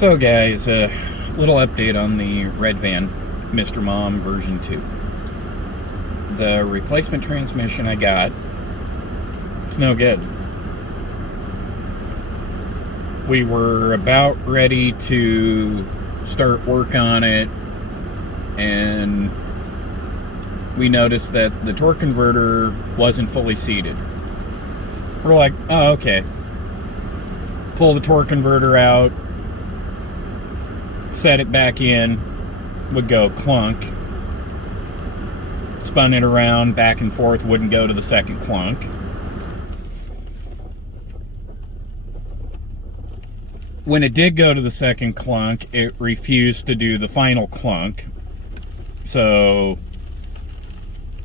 So guys, a little update on the red van, Mr. Mom version 2. The replacement transmission I got, it's no good. We were about ready to start work on it, and we noticed that the torque converter wasn't fully seated. We're like, oh, okay. Pull the torque converter out, set it back in, would go clunk. Spun it around back and forth, wouldn't go to the second clunk. When it did go to the second clunk, it refused to do the final clunk. So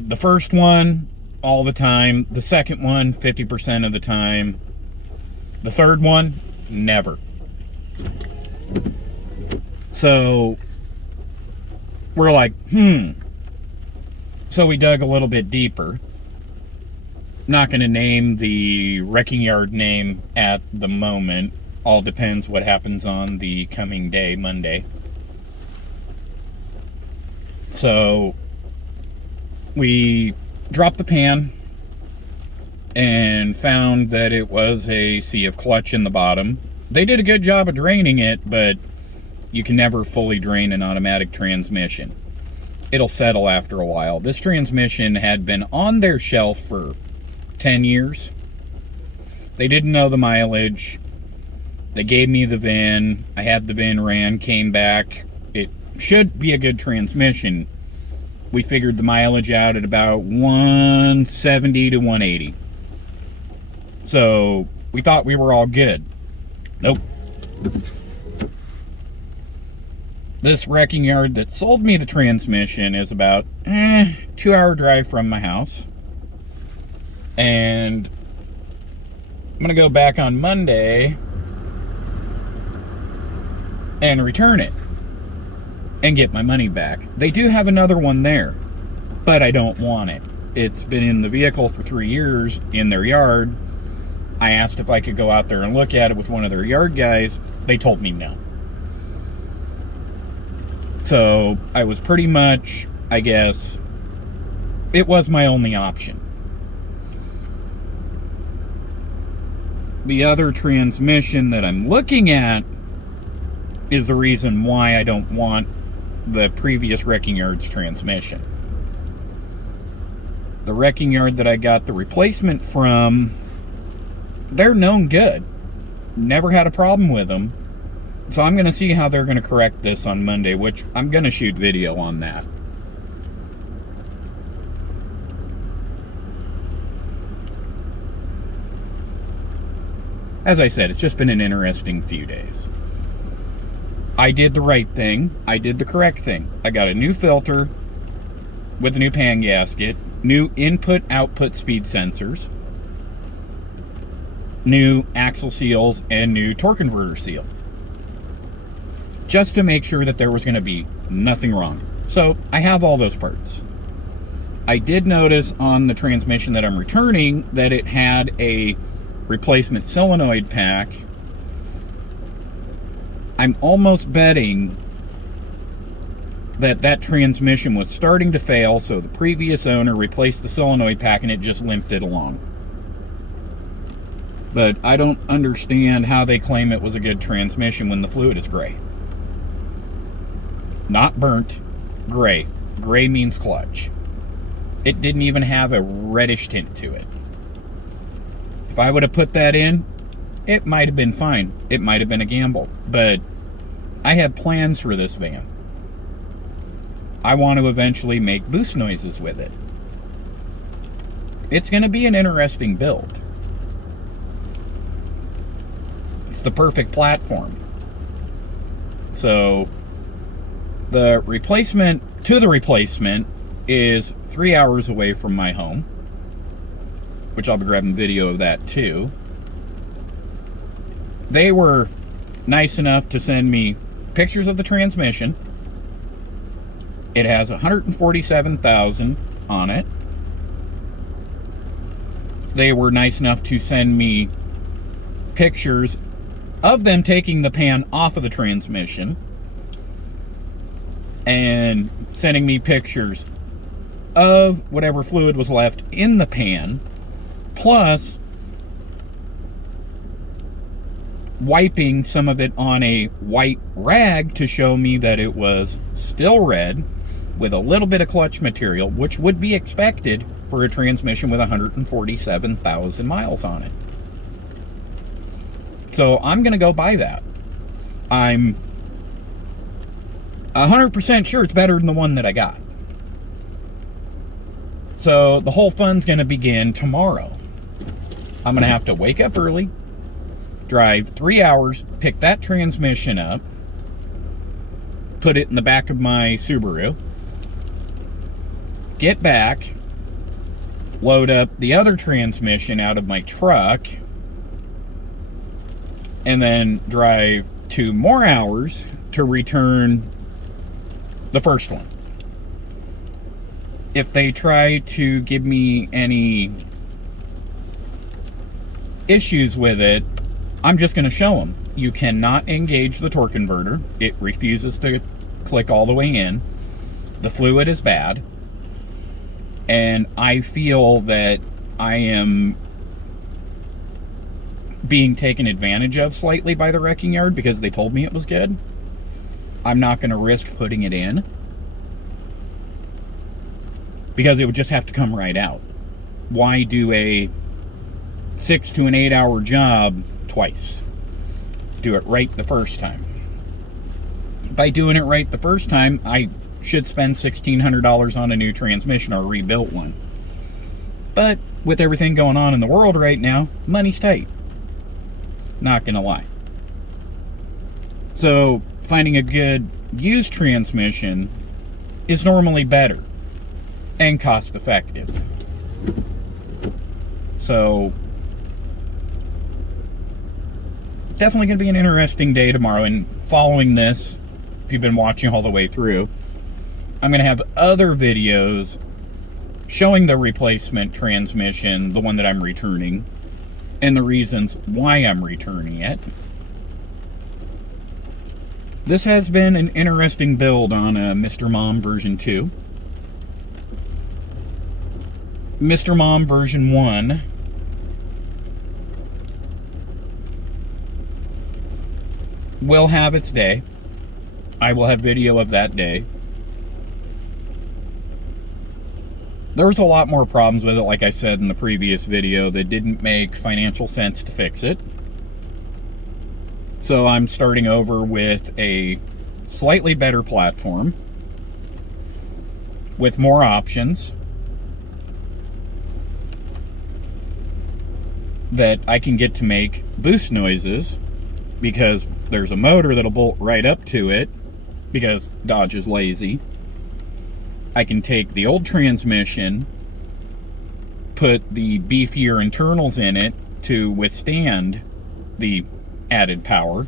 the first one, all the time. The second one, 50% of the time. The third one, never. So we're like, So we dug a little bit deeper. Not going to name the wrecking yard name at the moment. All depends what happens on the coming day, Monday. So we dropped the pan and found that it was a sea of clutch in the bottom. They did a good job of draining it, but you can never fully drain an automatic transmission. It'll settle after a while. This transmission had been on their shelf for 10 years. They didn't know the mileage. They gave me the VIN. I had the VIN ran, came back. It should be a good transmission. We figured the mileage out at about 170 to 180. So we thought we were all good. Nope. This wrecking yard that sold me the transmission is about 2-hour drive from my house. And I'm going to go back on Monday and return it and get my money back. They do have another one there, but I don't want it. It's been in the vehicle for 3 years in their yard. I asked if I could go out there and look at it with one of their yard guys. They told me no. So I was pretty much, I guess, it was my only option. The other transmission that I'm looking at is the reason why I don't want the previous wrecking yard's transmission. The wrecking yard that I got the replacement from, they're known good. Never had a problem with them. So I'm going to see how they're going to correct this on Monday, which I'm going to shoot video on that. As I said, it's just been an interesting few days. I did the right thing. I did the correct thing. I got a new filter with a new pan gasket, new input-output speed sensors, new axle seals, and new torque converter seal. Just to make sure that there was going to be nothing wrong. So I have all those parts. I did notice on the transmission that I'm returning that it had a replacement solenoid pack. I'm almost betting that that transmission was starting to fail, so the previous owner replaced the solenoid pack and it just limped it along. But I don't understand how they claim it was a good transmission when the fluid is gray. Not burnt, gray. Gray means clutch. It didn't even have a reddish tint to it. If I would have put that in, it might have been fine. It might have been a gamble. But I had plans for this van. I want to eventually make boost noises with it. It's going to be an interesting build. It's the perfect platform. So the replacement to the replacement is 3 hours away from my home, which I'll be grabbing video of that too. They were nice enough to send me pictures of the transmission. It has 147,000 on it. They were nice enough to send me pictures of them taking the pan off of the transmission and sending me pictures of whatever fluid was left in the pan, plus wiping some of it on a white rag to show me that it was still red with a little bit of clutch material, which would be expected for a transmission with 147,000 miles on it. So I'm going to go buy that. I'm 100% sure it's better than the one that I got. So the whole fun's going to begin tomorrow. I'm going to have to wake up early, drive 3 hours, pick that transmission up, put it in the back of my Subaru, get back, load up the other transmission out of my truck, and then drive 2 more hours to return the first one. If they try to give me any issues with it, I'm just going to show them. You cannot engage the torque converter. It refuses to click all the way in. The fluid is bad. And I feel that I am being taken advantage of slightly by the wrecking yard because they told me it was good. I'm not going to risk putting it in because it would just have to come right out. Why do a 6 to an 8 hour job twice? Do it right the first time. By doing it right the first time, I should spend $1,600 on a new transmission or a rebuilt one. But with everything going on in the world right now, money's tight. Not gonna lie. So finding a good used transmission is normally better and cost effective. So definitely going to be an interesting day tomorrow. And following this, if you've been watching all the way through, I'm going to have other videos showing the replacement transmission, the one that I'm returning, and the reasons why I'm returning it. This has been an interesting build on Mr. Mom version 2. Mr. Mom version 1 will have its day. I will have video of that day. There was a lot more problems with it, like I said in the previous video, that didn't make financial sense to fix it. So I'm starting over with a slightly better platform with more options that I can get to make boost noises, because there's a motor that'll bolt right up to it because Dodge is lazy. I can take the old transmission, put the beefier internals in it to withstand the added power.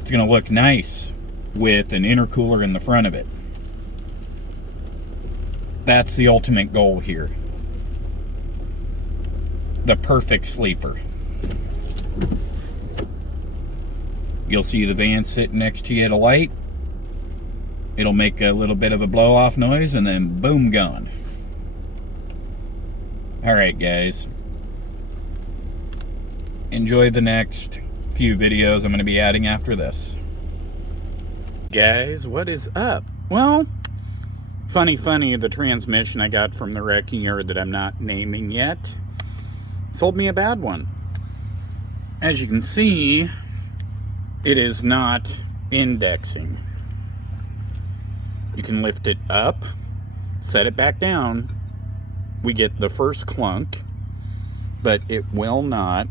It's going to look nice with an intercooler in the front of it. That's the ultimate goal here. The perfect sleeper. You'll see the van sitting next to you at a light. It'll make a little bit of a blow-off noise, and then boom, gone. Alright, guys. Enjoy the next few videos I'm going to be adding after this. Guys, what is up? Well, funny, the transmission I got from the wrecking yard that I'm not naming yet sold me a bad one. As you can see, it is not indexing. You can lift it up, set it back down. We get the first clunk, but it will not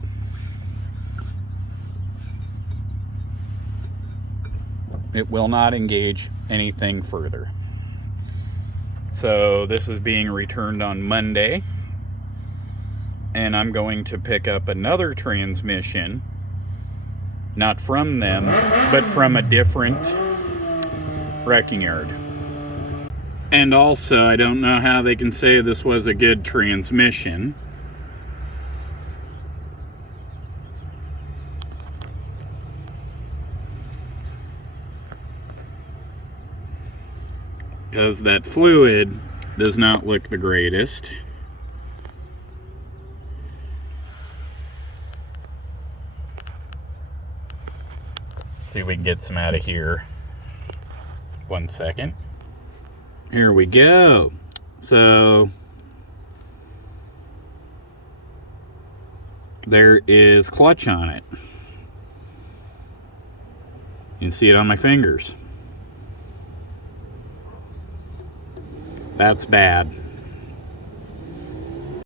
engage anything further. So this is being returned on Monday, and I'm going to pick up another transmission, not from them, but from a different wrecking yard. And also, I don't know how they can say this was a good transmission. because that fluid does not look the greatest. See if we can get some out of here. 1 second. Here we go. So there is clutch on it. You can see it on my fingers. That's bad.